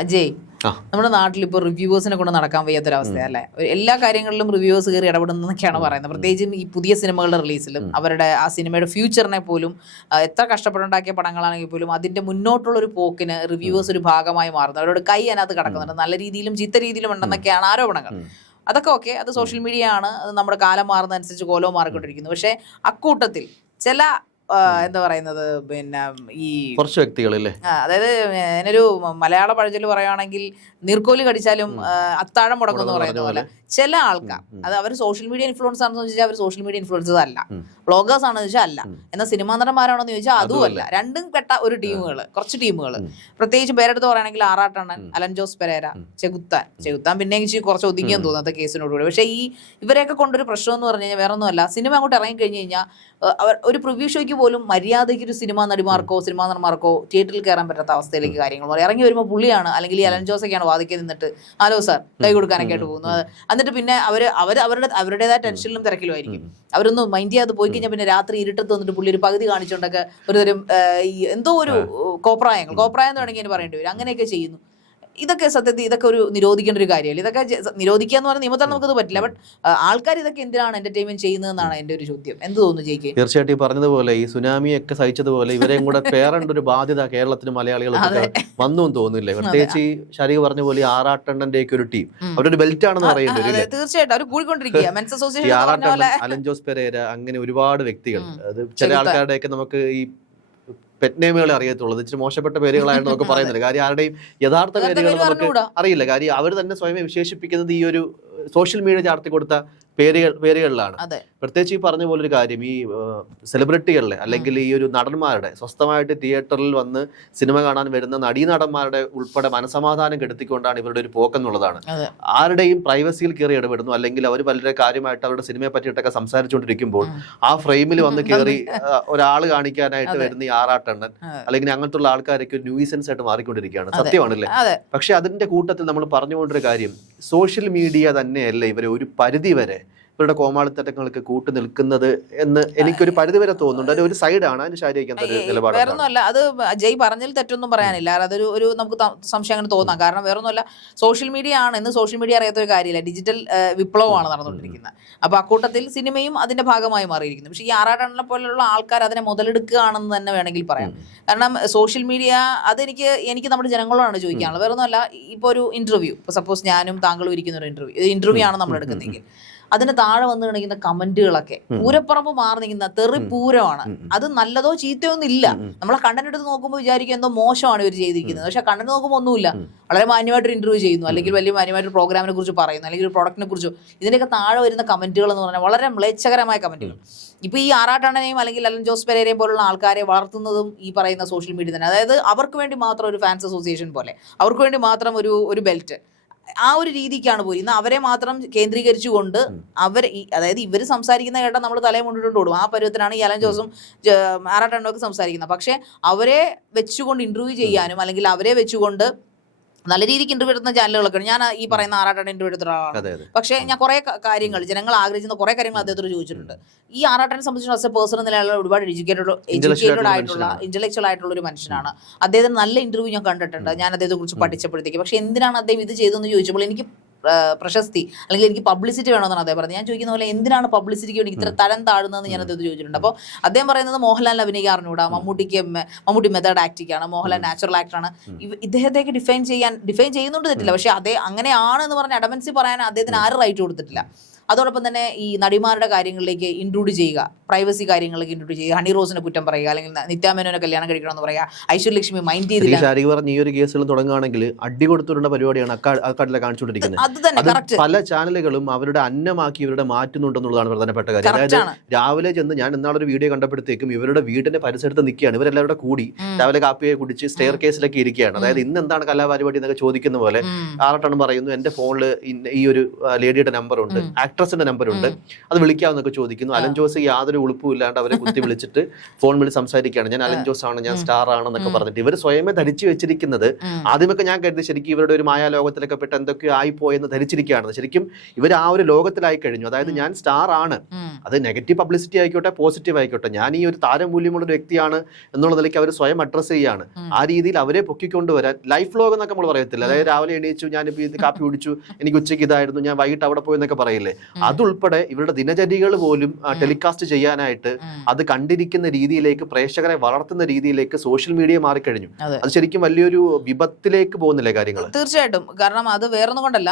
അജയ്, നമ്മുടെ നാട്ടിൽ ഇപ്പോൾ റിവ്യൂവേഴ്സിനെ കൊണ്ട് നടക്കാൻ വയ്യാത്തൊരവസ്ഥയല്ലേ? എല്ലാ കാര്യങ്ങളിലും റിവ്യൂവേഴ്സ് കയറി ഇടപെടുന്നൊക്കെയാണ് പറയുന്നത്. പ്രത്യേകിച്ചും ഈ പുതിയ സിനിമകളുടെ റിലീസിലും അവരുടെ ആ സിനിമയുടെ ഫ്യൂച്ചറിനെ പോലും എത്ര കഷ്ടപ്പെട്ടുണ്ടാക്കിയ പടങ്ങളാണെങ്കിൽ പോലും അതിന്റെ മുന്നോട്ടുള്ളൊരു പോക്കിന് റിവ്യൂവേഴ്സ് ഒരു ഭാഗമായി മാറുന്നത്. അവരോട് കൈ അതിനകത്ത് കിടക്കുന്നുണ്ട്. നല്ല രീതിയിലും ചീത്ത രീതിയിലും ഉണ്ടെന്നൊക്കെയാണ് ആരോപണങ്ങൾ. അതൊക്കെ ഓക്കെ, അത് സോഷ്യൽ മീഡിയ ആണ്, അത് നമ്മുടെ കാലം മാറുന്നതനുസരിച്ച് കോലവും മാറിക്കൊണ്ടിരിക്കുന്നു. പക്ഷേ അക്കൂട്ടത്തിൽ ചില എന്താ പറയുന്നത്, പിന്നെ ഈ കുറച്ച് വ്യക്തികളല്ലേ, അതായത് ഞാനൊരു മലയാള പഴഞ്ചൊല്ല് പറയുകയാണെങ്കിൽ നീർക്കോലി കടിച്ചാലും അത്താഴം മുടങ്ങും എന്ന് പറയുന്ന പോലെ ചില ആൾക്കാർ, അത് അവർ സോഷ്യൽ മീഡിയ ഇൻഫ്ലുവൻസ് ആണെന്ന് ചോദിച്ചാൽ അവർ സോഷ്യൽ മീഡിയ ഇൻഫ്ലുവൻസേഴ്സ് അല്ല, ബ്ലോഗേഴ്സ് ആണെന്ന് ചോദിച്ചാൽ അല്ല, എന്നാൽ സിനിമാ നടന്മാരാണോ എന്ന് ചോദിച്ചാൽ അതുമല്ല. രണ്ടും കെട്ട ഒരു ടീമുകൾ, കുറച്ച് ടീമുകൾ. പ്രത്യേകിച്ച് പേരെടുത്ത് പറയുകയാണെങ്കിൽ ആറാട്ടണ്ണൻ, അലൻ ജോസ് പെരേര, ചെകുത്താൻ പിന്നെ കുറച്ച് ഒതുങ്ങിയെന്ന് തോന്നുന്നത് കേസിനോടുകൂടി. പക്ഷേ ഈ ഇവരെയൊക്കെ കൊണ്ടൊരു പ്രശ്നം എന്ന് പറഞ്ഞു കഴിഞ്ഞാൽ വേറെ ഒന്നുമല്ല, സിനിമ അങ്ങോട്ട് ഇറങ്ങി കഴിഞ്ഞ് കഴിഞ്ഞാൽ അവർ ഒരു പ്രിവ്യൂ ഷോയ്ക്ക് പോലും മര്യാദയ്ക്ക് ഒരു സിനിമാ നടിമാർക്കോ സിനിമാ നടന്മാർക്കോ തിയേറ്ററിൽ കയറാൻ പറ്റാത്ത അവസ്ഥയിലേക്ക് കാര്യങ്ങൾ മാറി. ഇറങ്ങി വരുമ്പോൾ പുള്ളിയാണ് അല്ലെങ്കിൽ ഈ അലൻ ജോസൊക്കെയാണ് വാദിക്കാൻ നിന്നിട്ട് ഹലോ സാർ കൈ കൊടുക്കാനൊക്കെ ആയിട്ട് പോകുന്നത്. എന്നിട്ട് പിന്നെ അവരുടേതായ ടെൻഷനിലും തിരക്കിലുമായിരിക്കും. അവരൊന്നും മൈൻഡ് ചെയ്യാതെ പോയി കഴിഞ്ഞാൽ പിന്നെ രാത്രി ഇരുട്ടത്ത് വന്നിട്ട് പുള്ളി ഒരു പകുതി കാണിച്ചുകൊണ്ടൊക്കെ ഒരുതരം എന്തോ ഒരു കോപ്രായം തുടങ്ങി പറയേണ്ടി വരും. അങ്ങനെയൊക്കെ ചെയ്യുന്നു. ഇതൊക്കെ സത്യത്തിൽ ഇതൊക്കെ ഒരു നിരോധിക്കേണ്ട ഒരു കാര്യമല്ല. ഇതൊക്കെ നിരോധിക്കുക എന്ന് പറഞ്ഞാൽ നിയമത്തിൽ നമുക്കത് പറ്റില്ല. ബട്ട് ആൾക്കാർ ഇതൊക്കെ എന്തിനാണ് എന്റർടൈൻമെന്റ് ചെയ്യുന്നതെന്നാണ് എന്റെ ഒരു ചോദ്യം. എന്ത് തോന്നുന്നു ജയിക്ക്? തീർച്ചയായിട്ടും ഈ പറഞ്ഞതുപോലെ ഈ സുനാമിയൊക്കെ സഹിച്ചതുപോലെ ഇവരെയും കൂടെ പേറേണ്ട ഒരു ബാധ്യത കേരളത്തിന് മലയാളികൾക്ക് വന്നു തോന്നുന്നില്ലേ? പ്രത്യേകിച്ച് ഈ ശരീർ പറഞ്ഞ പോലെ ആറാട്ടണ്ണന്റെ ഒക്കെ ഒരു ടീം അവരൊരു ബെൽറ്റ് ആണെന്ന് പറയേണ്ടി വരും. തീർച്ചയായിട്ടും അവർ കൂടിക്കൊണ്ടിരിക്കുക. മെൻസ് അസോസിയേഷൻ, ആറാട്ടണ്ണൻ, അലൻ ജോസ് പെരേര, അങ്ങനെ ഒരുപാട് വ്യക്തികൾ. അത് ചില ആൾക്കാരുടെയൊക്കെ നമുക്ക് ഈ പെറ്റ് നെയിമുകളെ അറിയത്തുള്ളൂ, ഇച്ചിരി മോശപ്പെട്ട പേരുകളായിട്ട് നമുക്ക് പറയുന്നില്ല. കാര്യം ആരുടെയും യഥാർത്ഥ പേരുകൾ നമുക്ക് അറിയില്ല. കാര്യം അവർ തന്നെ സ്വയമേ വിശേഷിപ്പിക്കുന്നത് ഈ ഒരു സോഷ്യൽ മീഡിയ ചാർത്തി കൊടുത്ത പേരുകളിലാണ്. പ്രത്യേകിച്ച് ഈ പറഞ്ഞ പോലൊരു കാര്യം, ഈ സെലിബ്രിറ്റികളിലെ അല്ലെങ്കിൽ ഈ ഒരു നടന്മാരുടെ സ്വസ്ഥമായിട്ട് തിയേറ്ററിൽ വന്ന് സിനിമ കാണാൻ വരുന്ന നടീനടന്മാരുടെ ഉൾപ്പെടെ മനസമാധാനം കെടുത്തിക്കൊണ്ടാണ് ഇവരുടെ ഒരു പോക്കെന്നുള്ളതാണ്. ആരുടെയും പ്രൈവസിയിൽ കയറി ഇടപെടുന്നു, അല്ലെങ്കിൽ അവർ വളരെ കാര്യമായിട്ട് അവരുടെ സിനിമയെ പറ്റിയിട്ടൊക്കെ സംസാരിച്ചുകൊണ്ടിരിക്കുമ്പോൾ ആ ഫ്രെയിമിൽ വന്ന് കയറി ഒരാൾ കാണിക്കാനായിട്ട് വരുന്ന ഈ ആറാട്ടണ്ണൻ അല്ലെങ്കിൽ അങ്ങനത്തെ ഉള്ള ആൾക്കാരൊക്കെ ഒരു ന്യൂസൻസ് ആയിട്ട് മാറിക്കൊണ്ടിരിക്കുകയാണ്. സത്യമാണല്ലേ? പക്ഷെ അതിന്റെ കൂട്ടത്തിൽ നമ്മൾ പറഞ്ഞുകൊണ്ടൊരു കാര്യം, സോഷ്യൽ മീഡിയ തന്നെയല്ലേ ഇവരെ ഒരു പരിധി വരെ ഇവരുടെ കോമാളിത്തട്ടങ്ങൾക്ക് കൂട്ടു നിൽക്കുന്നത് എന്ന് എനിക്കൊരു പരിധി വരെ തോന്നുന്നുണ്ട്. അത് ഒരു സൈഡാണ്, അതിന് ശാരീരിക്കുന്ന ഒരു നിലപാട്. വേറൊന്നുമല്ല, അത് ജയ് പറഞ്ഞതിൽ തെറ്റൊന്നും പറയാനില്ല. അതൊരു ഒരു നമുക്ക് സംശയം അങ്ങനെ തോന്നാം. കാരണം വേറൊന്നുമല്ല, സോഷ്യൽ മീഡിയ ആണ് ഇന്ന്. സോഷ്യൽ മീഡിയ അറിയാത്ത ഒരു കാര്യമില്ല, ഡിജിറ്റൽ വിപ്ലവമാണ് നടന്നുകൊണ്ടിരിക്കുന്നത്. അപ്പോൾ അക്കൂട്ടത്തിൽ സിനിമയും അതിന്റെ ഭാഗമായി മാറിയിരിക്കുന്നു. പക്ഷേ ഈ ആറാട്ടണ്ണനെ പോലുള്ള ആൾക്കാർ അതിനെ മുതലെടുക്കുകയാണെന്ന് തന്നെ വേണമെങ്കിൽ പറയാം. കാരണം സോഷ്യൽ മീഡിയ എനിക്ക് നമ്മുടെ ജനങ്ങളോടാണ് ചോദിക്കാനുള്ളത്. വേറൊന്നുമല്ല, ഇപ്പോൾ ഒരു ഇന്റർവ്യൂ, ഇപ്പോൾ സപ്പോസ് ഞാനും താങ്കളും ഇരിക്കുന്ന ഒരു ഇന്റർവ്യൂ ആണ് നമ്മൾ എടുക്കുന്നതെങ്കിൽ അതിന് താഴെ വന്ന് കിടക്കുന്ന കമന്റുകളൊക്കെ പൂരപ്പുറമ്പ് മാറി നിൽക്കുന്ന തെറി പൂരമാണ്. അത് നല്ലതോ ചീത്തയോ ഒന്നും ഇല്ല. നമ്മളെ കണ്ടന്റ് എടുത്ത് നോക്കുമ്പോൾ വിചാരിക്കും എന്തോ മോശമാണ് ഇവർ ചെയ്തിരിക്കുന്നത്. പക്ഷെ കണ്ടന്റ് നോക്കുമ്പോൾ ഒന്നുമില്ല. വളരെ മാന്യമായിട്ടൊരു ഇന്റർവ്യൂ ചെയ്യുന്നു, അല്ലെങ്കിൽ വലിയ മാന്യമായിട്ടൊരു പ്രോഗ്രാമിനെ കുറിച്ച് പറയുന്നു, അല്ലെങ്കിൽ ഒരു പ്രോഡക്റ്റിനെ കുറിച്ചോ, ഇതിനൊക്കെ താഴെ വരുന്ന കമന്റുകൾ എന്ന് പറഞ്ഞാൽ വളരെ മ്ലേച്ഛകരമായ കമന്റുകൾ. ഇപ്പൊ ഈ ആറാട്ടണ്ണനെയും അല്ലെങ്കിൽ അലൻ ജോസ് പെരേരയും പോലുള്ള ആൾക്കാരെ വളർത്തുന്നതും ഈ പറയുന്ന സോഷ്യൽ മീഡിയ തന്നെ. അതായത് അവർക്ക് വേണ്ടി മാത്രം ഒരു ഫാൻസ് അസോസിയേഷൻ പോലെ, അവർക്ക് വേണ്ടി മാത്രം ഒരു ബെൽറ്റ്, ആ ഒരു രീതിക്കാണ് പോയി. ഇന്ന് അവരെ മാത്രം കേന്ദ്രീകരിച്ചുകൊണ്ട് അതായത് ഇവർ സംസാരിക്കുന്ന കേട്ടാൽ നമ്മൾ തലയെ മുണ്ടിട്ടുണ്ട് ഓടും. ആ പരുവത്തിനാണ് ഈ അലൻ ജോസും ആറാട്ടണ്ണനും ഒക്കെ സംസാരിക്കുന്നത്. പക്ഷെ അവരെ വെച്ചുകൊണ്ട് ഇന്റർവ്യൂ ചെയ്യാനും അല്ലെങ്കിൽ അവരെ വെച്ചുകൊണ്ട് നല്ല രീതിക്ക് ഇന്റർവ്യൂ എടുക്കുന്ന ചാനലുകളൊക്കെ ഉണ്ട്. ഞാൻ ഈ പറയുന്ന ആറാട്ടണ്ണൻ ഇന്റർവ്യൂ എടുത്ത ഒരാളാണ്. പക്ഷേ ഞാൻ കുറെ കാര്യങ്ങൾ, ജനങ്ങൾ ആഗ്രഹിക്കുന്ന കുറെ കാര്യങ്ങൾ അദ്ദേഹത്തോട് ചോദിച്ചിട്ടുണ്ട്. ഈ ആറാട്ടനെ സംബന്ധിച്ച് ആസ് എ പേഴ്സൺ എന്ന നിലയിലുള്ള ഒരുപാട് എഡ്യൂക്കേറ്റഡ് ആയിട്ടുള്ള ഇന്റലക്ച്വൽ ആയിട്ടുള്ള ഒരു മനുഷ്യനാണ്. അദ്ദേഹത്തിന് നല്ല ഇന്റർവ്യൂ ഞാൻ കണ്ടിട്ടുണ്ട്, ഞാൻ അദ്ദേഹത്തെ കുറിച്ച് പഠിച്ചപ്പോഴത്തേക്ക്. പക്ഷെ എന്തിനാണ് അദ്ദേഹം ഇത് ചെയ്തതെന്ന് ചോദിച്ചപ്പോൾ എനിക്ക് പ്രശസ്തി അല്ലെങ്കിൽ എനിക്ക് പബ്ലിസിറ്റി വേണമെന്നാണ് അദ്ദേഹം പറഞ്ഞത്. ഞാൻ ചോദിക്കുന്ന പോലെ എന്തിനാണ് പബ്ലിസിറ്റിക്ക് വേണ്ടി ഇത്ര തരം താഴുന്നതെന്ന് ഞാൻ അദ്ദേഹത്തെ ചോദിച്ചിട്ടുണ്ട്. അപ്പോൾ അദ്ദേഹം പറയുന്നത് മോഹൻലാലിന് അഭിനയിക്കാൻ അറിഞ്ഞൂടാ, മമ്മൂട്ടി മെത്തേഡ് ആക്ടിക്കാണ്, മോഹൻലാൽ നാച്ചുറൽ ആക്ടറാണ്. ഇദ്ദേഹത്തേക്ക് ഡിഫൈൻ ചെയ്യുന്നുണ്ട് തെറ്റില്ല. പക്ഷെ അങ്ങനെയാണ് എന്ന് പറഞ്ഞ അഡമൻസി പറയാൻ അദ്ദേഹത്തിന് ആരും റൈറ്റ് കൊടുത്തിട്ടില്ല. അതോടൊപ്പം തന്നെ ഈ നടിമാരുടെ കാര്യങ്ങളിലേക്ക് ഇൻക്ലൂഡ് ചെയ്യുക, പ്രൈവസി കാര്യങ്ങളിലേക്ക് ഇൻക്ലൂഡ് ചെയ്യുക, ഹണി റോസിനെ കുറ്റം പറയുക, അല്ലെങ്കിൽ നിത്യാമേനോനെ കല്യാണം കഴിക്കണമെന്ന് പറയുക, ഐശ്വര്യലക്ഷ്മി മൈൻഡ് ചെയ്തില്ല. പറഞ്ഞ ഈ ഒരു കേസുകൾ തുടങ്ങുകയാണെങ്കിൽ അടി കൊടുത്തുള്ള പരിപാടിയാണ് അക്കാട്ടിലെ കാണിച്ചുകൊണ്ടിരിക്കുന്നത്. പല ചാനലുകളും അവരുടെ അന്നമാക്കി ഇവരുടെ മാറ്റുന്നുണ്ടെന്നുള്ളതാണ് പ്രധാനപ്പെട്ട കാര്യം. അതായത് രാവിലെ ചെന്ന് ഞാൻ ഇന്നാളൊരു വീഡിയോ കണ്ടപ്പോഴത്തേക്കും ഇവരുടെ വീടിന്റെ പരിസരത്ത് നിൽക്കുകയാണ്, ഇവരെല്ലാവരുടെ കൂടി രാവിലെ കാപ്പിയെ കുടിച്ച് സ്റ്റെയർ കേസിലൊക്കെ ഇരിക്കുകയാണ്. അതായത് ഇന്ന് എന്താണ് കലാപരിപാടി എന്നൊക്കെ ചോദിക്കുന്ന പോലെ ആറാട്ടണ്ണൻ പറയുന്നു, എന്റെ ഫോണിൽ ഈ ഒരു ലേഡിയുടെ നമ്പർ ഉണ്ട്, ആക്ട്രസിന്റെ നമ്പർ ഉണ്ട്, അത് വിളിക്കാമെന്നൊക്കെ ചോദിക്കുന്നു. അലൻ ജോസ് യാതൊരു ഉളുപ്പും ഇല്ലാണ്ട് അവരെ കുത്തി വിളിച്ചിട്ട് ഫോൺ വിളി സംസാരിക്കുകയാണ്, ഞാൻ അലൻ ജോസ് ആണ്, ഞാൻ സ്റ്റാർ ആണെന്നൊക്കെ പറഞ്ഞിട്ട്. ഇവർ സ്വയമേ ധരിച്ചു വെച്ചിരിക്കുന്നത്, ആദ്യമൊക്കെ ഞാൻ കരുതി ശരിക്കും ഇവരുടെ ഒരു മായാലോകത്തിലൊക്കെ പെട്ട് എന്തൊക്കെ ആയിപ്പോയെന്ന് ധരിച്ചിരിക്കുകയാണ്. ശരിക്കും ഇവർ ആ ഒരു ലോകത്തിലായി കഴിഞ്ഞു. അതായത് ഞാൻ സ്റ്റാർ ആണ്, അത് നെഗറ്റീവ് പബ്ലിസിറ്റി ആയിക്കോട്ടെ പോസിറ്റീവ് ആയിക്കോട്ടെ, ഞാൻ ഈ ഒരു താരമൂല്യമുള്ള ഒരു വ്യക്തിയാണ് എന്നുള്ള നിലയ്ക്ക് അവർ സ്വയം അഡ്രസ് ചെയ്യാണ്. ആ രീതിയിൽ അവരെ പൊക്കിക്കൊണ്ടുവരാൻ ലൈഫ് വ്ലോഗ് എന്നൊക്കെ നമ്മൾ പറയത്തില്ല, അതായത് രാവിലെ എണീച്ചു, ഞാനിപ്പോൾ ഇത് കാപ്പി കുടിച്ചു, എനിക്ക് ഉച്ചയ്ക്ക് ഇതായിരുന്നു, ഞാൻ വൈകിട്ട് അവിടെ പോയി എന്നൊക്കെ പറയില്ലേ, അതുൾപ്പെടെ ഇവരുടെ ദിനചര്യകൾ പോലും ടെലികാസ്റ്റ് ചെയ്യാനായിട്ട് അത് കണ്ടിരിക്കുന്ന രീതിയിലേക്ക്, പ്രേക്ഷകരെ വളർത്തുന്ന രീതിയിലേക്ക് സോഷ്യൽ മീഡിയ മാറിക്കഴിഞ്ഞു. അത് ശരിക്കും വലിയൊരു വിപത്തിലേക്ക് പോകുന്നില്ലേ കാര്യങ്ങൾ? തീർച്ചയായിട്ടും. കാരണം അത് വേറൊന്നും കൊണ്ടല്ല,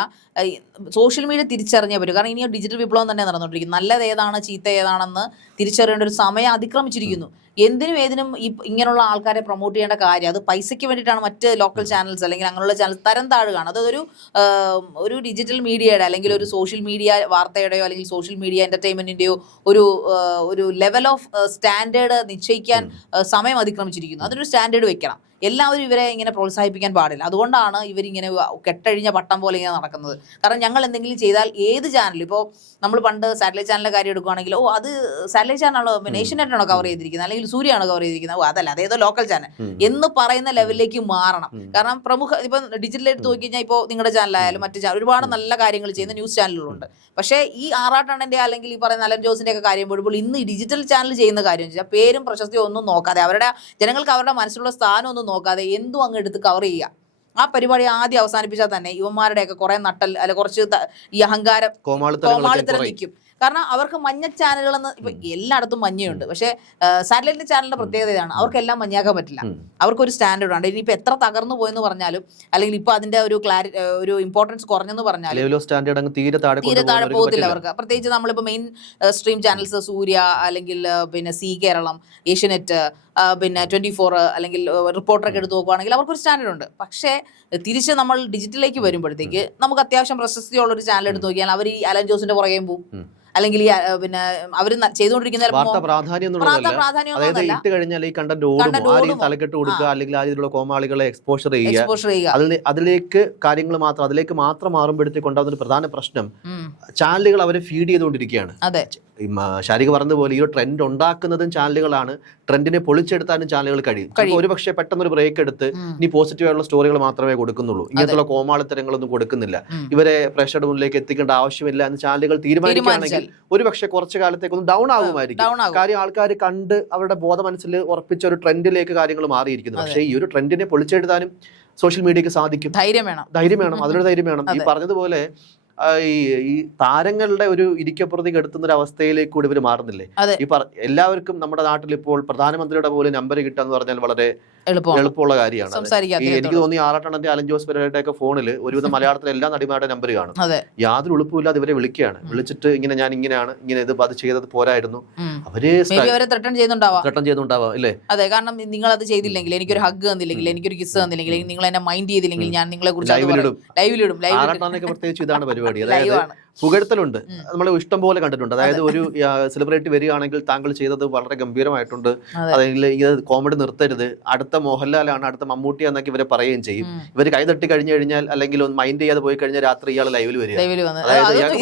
സോഷ്യൽ മീഡിയ തിരിച്ചറിഞ്ഞേ പറ്റും. കാരണം ഇനി ഡിജിറ്റൽ വിപ്ലവം തന്നെ നടന്നുകൊണ്ടിരിക്കുന്നു. നല്ലത് ഏതാണ് ചീത്ത ഏതാണെന്ന് തിരിച്ചറിയേണ്ട ഒരു സമയം അതിക്രമിച്ചിരിക്കുന്നു. എന്തിനും ഏതിനും ഇങ്ങനെയുള്ള ആൾക്കാരെ പ്രൊമോട്ട് ചെയ്യേണ്ട കാര്യം, അത് പൈസയ്ക്ക് വേണ്ടിയിട്ടാണ് മറ്റ് ലോക്കൽ ചാനൽസ് അല്ലെങ്കിൽ അങ്ങനെയുള്ള ചാനൽസ് തരം താഴുകയാണ്. അതൊരു ഒരു ഡിജിറ്റൽ മീഡിയയുടെ അല്ലെങ്കിൽ ഒരു സോഷ്യൽ മീഡിയ വാർത്തയുടെയോ അല്ലെങ്കിൽ സോഷ്യൽ മീഡിയ എന്റർടൈൻമെന്റിന്റെയോ ഒരു ലെവൽ ഓഫ് സ്റ്റാൻഡേർഡ് നിശ്ചയിക്കാൻ സമയം അതിക്രമിച്ചിരിക്കുന്നു. അതിനൊരു സ്റ്റാൻഡേർഡ് വെക്കണം. എല്ലാവരും ഇവരെ ഇങ്ങനെ പ്രോത്സാഹിപ്പിക്കാൻ പാടില്ല. അതുകൊണ്ടാണ് ഇവരിങ്ങനെ കെട്ടഴിഞ്ഞ പട്ടം പോലെ ഇങ്ങനെ നടക്കുന്നത്. കാരണം ഞങ്ങൾ എന്തെങ്കിലും ചെയ്താൽ ഏത് ചാനൽ, ഇപ്പോൾ നമ്മൾ പണ്ട് സാറ്റലൈറ്റ് ചാനലിന്റെ കാര്യം എടുക്കുകയാണെങ്കിൽ, അത് സാറ്റലൈറ്റ് ചാനലാണോ, ഏഷ്യനെറ്റാണോ കവർ ചെയ്തിരിക്കുന്നത്, അല്ലെങ്കിൽ സൂര്യയാണോ കവർ ചെയ്തിരിക്കുന്നത്, അതല്ല അതേതോ ലോക്കൽ ചാനൽ എന്ന് പറയുന്ന ലെവലിലേക്ക് മാറണം. കാരണം ഇപ്പം ഡിജിറ്റൽ എടുത്ത് നോക്കി കഴിഞ്ഞാൽ ഇപ്പോൾ നിങ്ങളുടെ ചാനലായാലും മറ്റു ചാനൽ ഒരുപാട് നല്ല കാര്യങ്ങൾ ചെയ്യുന്ന ന്യൂസ് ചാനലുകളുണ്ട്. പക്ഷേ ഈ ആറാട്ടണ്ണന്റെ അല്ലെങ്കിൽ ഈ പറയുന്ന അലൻ ജോസിന്റെ ഒക്കെ കാര്യം വരുമ്പോൾ ഇന്ന് ഈ ഡിജിറ്റൽ ചാനൽ ചെയ്യുന്ന കാര്യം വെച്ചാൽ പേരും പ്രശസ്തിയും ഒന്നും നോക്കാതെ, അവരുടെ ജനങ്ങൾക്ക് അവരുടെ മനസ്സിലുള്ള സ്ഥാനം ഒന്നും നോക്കാതെ എന്തും അങ്ങ് എടുത്ത് കവർ ചെയ്യുക. ആ പരിപാടി ആദ്യം അവസാനിപ്പിച്ചാൽ തന്നെ ഇവന്മാരുടെയൊക്കെ കുറെ നട്ടൽ അല്ല കുറച്ച് ഈ അഹങ്കാരം കോമാളിത്തരം നിൽക്കും. കാരണം അവർക്ക് മഞ്ഞ ചാനലുകളെന്ന് ഇപ്പൊ എല്ലായിടത്തും മഞ്ഞയുണ്ട്, പക്ഷെ സാറ്റലൈറ്റ് ചാനലിന്റെ പ്രത്യേകത ഇതാണ്, അവർക്കെല്ലാം മഞ്ഞാക്കാൻ പറ്റില്ല. അവർക്കൊരു സ്റ്റാൻഡേർഡ് ഉണ്ട്. ഇനിയിപ്പോ എത്ര തകർന്നു പോയെന്ന് പറഞ്ഞാലും അല്ലെങ്കിൽ ഇപ്പൊ അതിന്റെ ഒരു ഇമ്പോർട്ടൻസ് കുറഞ്ഞെന്ന് പറഞ്ഞാലും തീരെ താഴെ പോകത്തില്ല അവർക്ക്. പ്രത്യേകിച്ച് നമ്മളിപ്പോ മെയിൻ സ്ട്രീം ചാനൽസ് സൂര്യ അല്ലെങ്കിൽ പിന്നെ സി കേരളം, ഏഷ്യനെറ്റ്, പിന്നെ 24 അല്ലെങ്കിൽ റിപ്പോർട്ടറൊക്കെ എടുത്ത് നോക്കുകയാണെങ്കിൽ അവർക്കൊരു സ്റ്റാൻഡേർഡ് ഉണ്ട്. പക്ഷേ തിരിച്ച് നമ്മൾ ഡിജിറ്റലിലേക്ക് വരുമ്പോഴത്തേക്ക് നമുക്ക് അത്യാവശ്യം പ്രശസ്തിയുള്ള ഒരു ചാനൽ എടുത്ത് നോക്കിയാൽ അവർ ഈ അലൻ ജോസിന്റെ പുറകെയും പോകും, അല്ലെങ്കിൽ ഈ പിന്നെ അവർ ചെയ്തുകൊണ്ടിരിക്കുന്ന ഇട്ട് കഴിഞ്ഞാൽ ഈ കണ്ടന്റ് തലക്കെട്ട് കൊടുക്കുക, അല്ലെങ്കിൽ ആ രീതിയിലുള്ള കോമാളികളെ എക്സ്പോഷർ ചെയ്യുക, അതിലേക്ക് കാര്യങ്ങൾ മാത്രം അതിലേക്ക് മാത്രം മാറുമ്പോഴത്തേക്ക് ഉണ്ടാകുന്ന ഒരു പ്രധാന പ്രശ്നം, ചാനലുകൾ അവരെ ഫീഡ് ചെയ്തുകൊണ്ടിരിക്കുകയാണ്. ഷാരിക പറഞ്ഞ പോലെ ഈ ഒരു ട്രെൻഡ് ഉണ്ടാക്കുന്നതും ചാനലുകളാണ്, ട്രെൻഡിനെ പൊളിച്ചെടുത്താനും ചാനലുകൾ കഴിയും. ഒരു പക്ഷേ പെട്ടെന്നൊരു ബ്രേക്ക് എടുത്ത് ഇനി പോസിറ്റീവ് ആയിട്ടുള്ള സ്റ്റോറികൾ മാത്രമേ കൊടുക്കുന്നുള്ളൂ, ഇങ്ങനത്തുള്ള കോമാളിത്തരങ്ങളൊന്നും കൊടുക്കുന്നില്ല, ഇവരെ പ്രേക്ഷകരുടെ മുന്നിലേക്ക് എത്തിക്കേണ്ട ആവശ്യമില്ല എന്ന് ചാനലുകൾ തീരുമാനിക്കുകയാണെങ്കിൽ ഒരു പക്ഷേ കുറച്ചു കാലത്തേക്കൊന്നും ഡൗൺ ആകുമായിരിക്കും. കാര്യം ആൾക്കാർ കണ്ട് അവരുടെ ബോധ മനസ്സിൽ ഉറപ്പിച്ച ഒരു ട്രെൻഡിലേക്ക് കാര്യങ്ങൾ മാറിയിരിക്കുന്നു. പക്ഷേ ഈ ഒരു ട്രെൻഡിനെ പൊളിച്ചെടുത്താനും സോഷ്യൽ മീഡിയക്ക് സാധിക്കും. ധൈര്യം വേണം, അതിനൊരു ധൈര്യം വേണം. ഈ പറഞ്ഞതുപോലെ ഈ താരങ്ങളുടെ ഒരു ഇരിക്കപ്പുറത്തേക്ക് എടുത്തുന്ന ഒരു അവസ്ഥയിലേക്ക് കൂടി ഇവർ മാറുന്നില്ലേ? ഈ എല്ലാവർക്കും നമ്മുടെ നാട്ടിൽ ഇപ്പോൾ പ്രധാനമന്ത്രിയുടെ പോലും നമ്പർ കിട്ടുക എന്ന് പറഞ്ഞാൽ വളരെ എളുപ്പമുള്ള കാര്യമാണ്. എനിക്ക് തോന്നി ആറാട്ടണ്ണന്റെ അലൻ ജോസ് പെരേരയുടെ ഒക്കെ ഫോണിൽ ഒരുവിധം മലയാളത്തിലെ എല്ലാ നടിമാരുടെ നമ്പർ കാണും. യാതൊരു എളുപ്പമില്ലാതെ ഇവരെ വിളിക്കുകയാണ്, വിളിച്ചിട്ട് ഇങ്ങനെ ഞാൻ ഇങ്ങനെയാണ്, ഇങ്ങനെ ഇത് അത് ചെയ്തത് പോരായിരുന്നു, അവര് ത്രട്ടൺ ചെയ്യുന്നുണ്ടാവാം അല്ലേ? അതെ, കാരണം നിങ്ങൾ അത് ചെയ്തില്ലെങ്കിൽ, എനിക്കൊരു ഹഗ് തന്നില്ലെങ്കിൽ, എനിക്കൊരു കിസ് തന്നില്ലെങ്കിൽ, നിങ്ങൾ എന്നെ മൈൻഡ് ചെയ്തില്ലെങ്കിൽ ഞാൻ നിങ്ങളെ കുറിച്ച് ലൈവിലിടും. ആറാട്ടണ്ണനൊക്കെ പ്രത്യേകിച്ച് ഇതാണ് പരിപാടി. അതായത് പുകഴ്ത്തലുണ്ട്, നമ്മൾ ഇഷ്ടം പോലെ കണ്ടിട്ടുണ്ട്. അതായത് ഒരു സെലിബ്രിറ്റി വരികയാണെങ്കിൽ താങ്കൾ ചെയ്തത് വളരെ ഗംഭീരമായിട്ടുണ്ട്, അല്ലെങ്കിൽ ഇത് കോമഡി നിർത്തരുത്, അടുത്ത മോഹൻലാലാണ്, അടുത്ത മമ്മൂട്ടി എന്നൊക്കെ ഇവരെ പറയുകയും ചെയ്യും. ഇവർ കൈതട്ടി കഴിഞ്ഞു കഴിഞ്ഞാൽ അല്ലെങ്കിൽ ഒന്ന് മൈൻഡ് ചെയ്യാതെ പോയി കഴിഞ്ഞാൽ രാത്രി ഇയാൾ ലൈവിൽ വരിക. അതായത് ഇയാൾക്ക്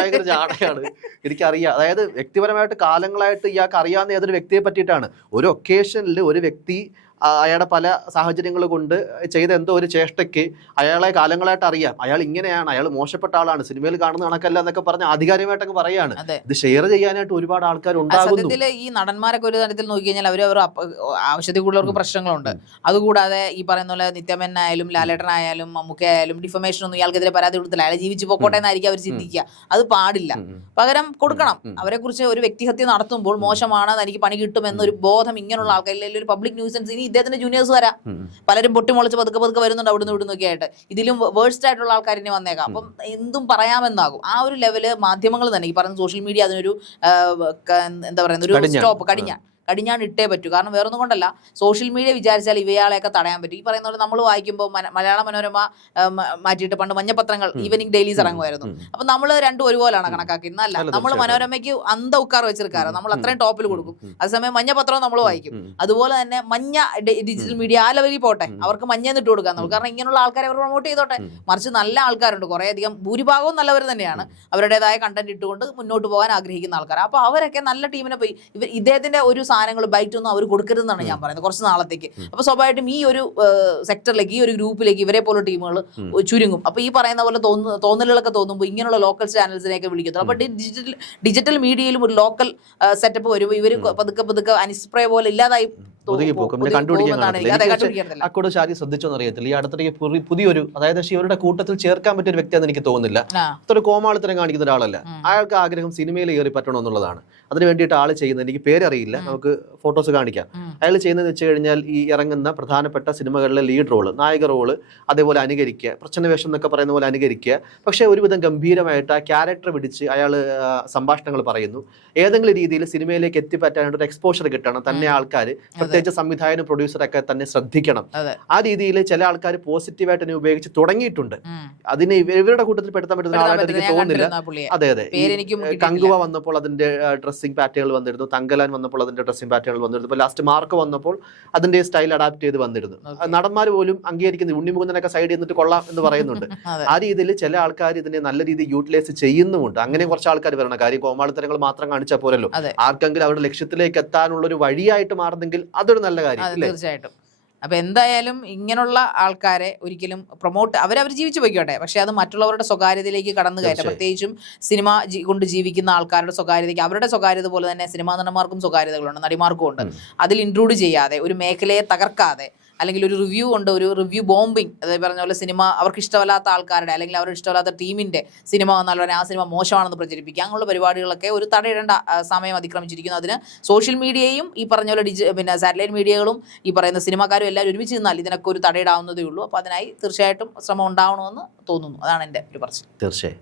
ഭയങ്കര ജാടയാണ്, എനിക്കറിയാം. അതായത് വ്യക്തിപരമായിട്ട് കാലങ്ങളായിട്ട് ഇയാൾക്ക് അറിയാവുന്ന ഏതൊരു വ്യക്തിയെ പറ്റിയിട്ടാണ്. ഒരു ഒക്കേഷനിൽ ഒരു വ്യക്തി അയാളുടെ പല സാഹചര്യങ്ങൾ കൊണ്ട് ചെയ്ത എന്തോ ഒരു ചേഷ്ടയ്ക്ക് അയാളെ കാലങ്ങളായിട്ട് അറിയാം, അയാൾ ഇങ്ങനെയാണ്, അയാൾ മോശപ്പെട്ട ആളാണ്, സിനിമയിൽ കാണുന്ന കണക്കല്ല എന്നൊക്കെ പറഞ്ഞ് ആധികാരികമായിട്ടൊക്കെ പറയാണ്. ഇത് ഷെയർ ചെയ്യാനായിട്ട് ഒരുപാട് ആൾക്കാർ ഉണ്ടാകുന്നു. ഈ നടന്മാരൊക്കെ ഒരു തരത്തിൽ നോക്കി കഴിഞ്ഞാൽ അവർ ആവശ്യത്തിൽ കൂടുതലവർക്ക് പ്രശ്നങ്ങളുണ്ട്. അതുകൂടാതെ ഈ പറയുന്ന പോലെ നിത്യമേനായാലും ലാലേട്ടനായാലും മമ്മൂക്കയായാലും ഡിഫമേഷൻ ഒന്നും ഇയാൾക്കെതിരെ പരാതി കൊടുത്തില്ല, അയാളെ ജീവിച്ച് പോക്കോട്ടെ എന്നായിരിക്കും അവർ ചിന്തിക്കുക. അത് പാടില്ല, പകരം കൊടുക്കണം. അവരെ കുറിച്ച് ഒരു വ്യക്തിഹത്യ നടത്തുമ്പോൾ മോശമാണ്, എനിക്ക് പണി കിട്ടും എന്നൊരു ബോധം ഇങ്ങനെയുള്ള ആൾക്കാരിൽ ഒരു പബ്ലിക് ന്യൂസൻസ്. ഇനി ഇദ്ദേഹത്തിന്റെ ജൂനിയേഴ്സ് വരാം, പലരും പൊട്ടിമുളച്ച് പതുക്കെ വരുന്നുണ്ട് അവിടുന്ന് ഇവിടുന്നൊക്കെ ആയിട്ട്, ഇതിലും വേഴ്സ്റ്റ് ആയിട്ടുള്ള ആൾക്കാരിനെ വന്നേക്കാം. അപ്പം എന്തും പറയാമെന്നാകും. ആ ഒരു ലെവല് മാധ്യമങ്ങൾ തന്നെ, ഈ പറയുന്ന സോഷ്യൽ മീഡിയ അതിനൊരു എന്താ പറയുന്ന ഒരു സ്റ്റോപ്പ് കടിഞ്ഞാൺ ഇട്ടേ പറ്റൂ. കാരണം വേറൊന്നും കൊണ്ടല്ല, സോഷ്യൽ മീഡിയ വിചാരിച്ചാൽ ഇവയാളെയൊക്കെ തടയാൻ പറ്റും. ഈ പറയുന്ന പോലെ നമ്മൾ വായിക്കുമ്പോൾ മലയാള മനോരമ മാറ്റിയിട്ട് പണ്ട് മഞ്ഞപത്രങ്ങൾ ഈവനിങ് ഡെയിലീസ് ഇറങ്ങുമായിരുന്നു. അപ്പൊ നമ്മൾ രണ്ടും ഒരുപോലെയാണ് കണക്കാക്കുന്നത്. അല്ല, നമ്മൾ മനോരമയ്ക്ക് അന്ത ഉക്കാർ വെച്ചിരിക്കാറ്, നമ്മൾ അത്രയും ടോപ്പിൽ കൊടുക്കും. അതേസമയം മഞ്ഞപത്രവും നമ്മൾ വായിക്കും. അതുപോലെ തന്നെ മഞ്ഞ ഡിജിറ്റൽ മീഡിയ ആ ലെവലിൽ പോട്ടെ, അവർക്ക് മഞ്ഞ ഇട്ട് കൊടുക്കാൻ നമ്മൾ. കാരണം ഇങ്ങനെയുള്ള ആൾക്കാരെ അവർ പ്രൊമോട്ട് ചെയ്തോട്ടെ. മറിച്ച് നല്ല ആൾക്കാരുണ്ട്, കുറേയധികം ഭൂരിഭാഗവും നല്ലവർ തന്നെയാണ്, അവരുടേതായ കണ്ടന്റ് ഇട്ടുകൊണ്ട് മുന്നോട്ട് പോകാൻ ആഗ്രഹിക്കുന്ന ആൾക്കാർ. അപ്പൊ അവരൊക്കെ നല്ല ടീമിനെ പോയി ഇദ്ദേഹത്തിന്റെ ഒരു സാധനങ്ങൾ ബൈറ്റ് ഒന്നും അവർ കൊടുക്കരുതെന്നാണ് ഞാൻ പറയുന്നത്, കുറച്ച് നാളത്തേക്ക്. അപ്പൊ സ്വാഭാവികമായിട്ടും ഈ ഒരു സെക്ടറിലേക്ക്, ഈ ഒരു ഗ്രൂപ്പിലേക്ക് ഇവരെ പോലെ ടീമുകൾ ചുരുങ്ങും. അപ്പൊ ഈ പറയുന്ന പോലെ തോന്നലുകളൊക്കെ തോന്നുമ്പോൾ ഇങ്ങനെയുള്ള ലോക്കൽ ചാനൽസിനെയൊക്കെ വിളിക്കുന്നു. അപ്പൊ ഡിജിറ്റൽ മീഡിയയിലും ഒരു ലോക്കൽ സെറ്റപ്പ് വരുമ്പോൾ ഇവർ പതുക്കെ അനിസ്പ്രേ പോലെ ഇല്ലാതായി അക്കോട് ഷാരി ശ്രദ്ധിച്ചോന്ന് അറിയത്തില്ല. ഈ അടുത്തിടയ്ക്ക് പുതിയൊരു, അതായത് ഇവരുടെ കൂട്ടത്തിൽ ചേർക്കാൻ പറ്റിയ ഒരു വ്യക്തിയാണെന്ന് എനിക്ക് തോന്നുന്നില്ല. അത്ര കോമാളിത്തരം കാണിക്കുന്ന ഒരാളല്ല. അയാൾക്ക് ആഗ്രഹം സിനിമയിൽ കയറി പറ്റണം എന്നുള്ളതാണ്. അതിന് വേണ്ടിയിട്ട് ആള് ചെയ്യുന്നത്, എനിക്ക് പേരറിയില്ല, നമുക്ക് ഫോട്ടോസ് കാണിക്കാം. അയാൾ ചെയ്യുന്നത് വെച്ച് കഴിഞ്ഞാൽ ഈ ഇറങ്ങുന്ന പ്രധാനപ്പെട്ട സിനിമകളിലെ ലീഡ് റോള്, നായക റോള് അതേപോലെ അനുകരിക്കുക, പ്രച്ഛന്ന വേഷം എന്നൊക്കെ പറയുന്ന പോലെ അനുകരിക്കുക. പക്ഷേ ഒരുവിധം ഗംഭീരമായിട്ട് ആ ക്യാരക്ടർ പിടിച്ച് അയാൾ സംഭാഷണങ്ങൾ പറയുന്നു. ഏതെങ്കിലും രീതിയിൽ സിനിമയിലേക്ക് എത്തിപ്പറ്റാനായിട്ട് ഒരു എക്സ്പോഷർ കിട്ടണം. തന്നെ ആൾക്കാർ, പ്രത്യേകിച്ച് സംവിധായകനും പ്രൊഡ്യൂസറൊക്കെ തന്നെ ശ്രദ്ധിക്കണം. ആ രീതിയിൽ ചില ആൾക്കാർ പോസിറ്റീവായിട്ട് തന്നെ ഉപയോഗിച്ച് തുടങ്ങിയിട്ടുണ്ട്. അതിന് ഇവരുടെ കൂട്ടത്തിൽ പെടുത്താൻ പറ്റുന്ന ആളായിട്ട് എനിക്ക് തോന്നുന്നില്ല. അതെ അതെ, കങ്കുവ വന്നപ്പോൾ അതിന്റെ ഡ്രസ്സിംഗ് പാറ്റേണുകൾ വന്നിരുന്നു, തങ്കലാൻ വന്നപ്പോൾ അതിന്റെ ഡ്രസ്സിംഗ് പാറ്റേണുകൾ വന്നിരുന്നു, ഇപ്പോൾ ലാസ്റ്റ് മാർക്ക് വന്നപ്പോൾ അതിന്റെ സ്റ്റൈൽ അഡാപ്റ്റ് ചെയ്ത് വന്നിരുന്നു. നടന്മാർ പോലും അംഗീകരിക്കുന്നത്, ഉണ്ണിമുകുന്ദനൊക്കെ സൈഡ് എന്നിട്ട് കൊള്ളാം എന്ന് പറയുന്നുണ്ട്. ആ രീതിയിൽ ചില ആൾക്കാർ ഇതിനെ നല്ല രീതിയിൽ യൂട്ടിലൈസ് ചെയ്യുന്നുമുണ്ട്. അങ്ങനെ കുറച്ച് ആൾക്കാർ വരണം. കാര്യം കോമാളിത്തരങ്ങൾ മാത്രം കാണിച്ചാൽ പോരല്ലോ, ആർക്കെങ്കിലും അവരുടെ ലക്ഷ്യത്തിലേക്ക് എത്താനുള്ള ഒരു വഴിയായിട്ട് മാറുന്നെങ്കിൽ അതൊരു നല്ല കാര്യം. തീർച്ചയായിട്ടും. അപ്പൊ എന്തായാലും ഇങ്ങനെയുള്ള ആൾക്കാരെ ഒരിക്കലും പ്രൊമോട്ട്, അവർ ജീവിച്ചു പോയിക്കോട്ടെ, പക്ഷെ അത് മറ്റുള്ളവരുടെ സ്വകാര്യതയിലേക്ക് കടന്നു കയറ്റം, പ്രത്യേകിച്ചും സിനിമ കൊണ്ട് ജീവിക്കുന്ന ആൾക്കാരുടെ സ്വകാര്യതയ്ക്ക്, അവരുടെ സ്വകാര്യത പോലെ തന്നെ സിനിമാ നടന്മാർക്കും സ്വകാര്യതകളുണ്ട്, നടിമാർക്കും ഉണ്ട്. അതിൽ ഇൻക്ലൂഡ് ചെയ്യാതെ, ഒരു മേഖലയെ തകർക്കാതെ, അല്ലെങ്കിൽ ഒരു റിവ്യൂ ഉണ്ട്, ഒരു റിവ്യൂ ബോംബിങ്, അതായത് പറഞ്ഞ പോലെ സിനിമ അവർക്ക് ഇഷ്ടമല്ലാത്ത ആൾക്കാരുടെ, അല്ലെങ്കിൽ അവർക്ക് ഇഷ്ടമല്ലാത്ത ടീമിന്റെ സിനിമ വന്നാൽ പറഞ്ഞാൽ ആ സിനിമ മോശമാണെന്ന് പ്രചരിപ്പിക്കുക, അങ്ങനെയുള്ള പരിപാടികളൊക്കെ ഒരു തടയിടേണ്ട സമയം അതിക്രമിച്ചിരിക്കുന്നു. അതിന് സോഷ്യൽ മീഡിയയും ഈ പറഞ്ഞ പോലെ പിന്നെ സാറ്റലൈറ്റ് മീഡിയകളും ഈ പറയുന്ന സിനിമാക്കാരും എല്ലാവരും ഒരുമിച്ച് നിന്നാൽ ഇതിനൊക്കെ ഒരു തടയിടാവുന്നതേ ഉള്ളൂ. അപ്പോൾ അതിനായി തീർച്ചയായിട്ടും ശ്രമം ഉണ്ടാവണമെന്ന് തോന്നുന്നു. അതാണ് എൻ്റെ ഒരു പറച്ചിൽ. തീർച്ചയായും.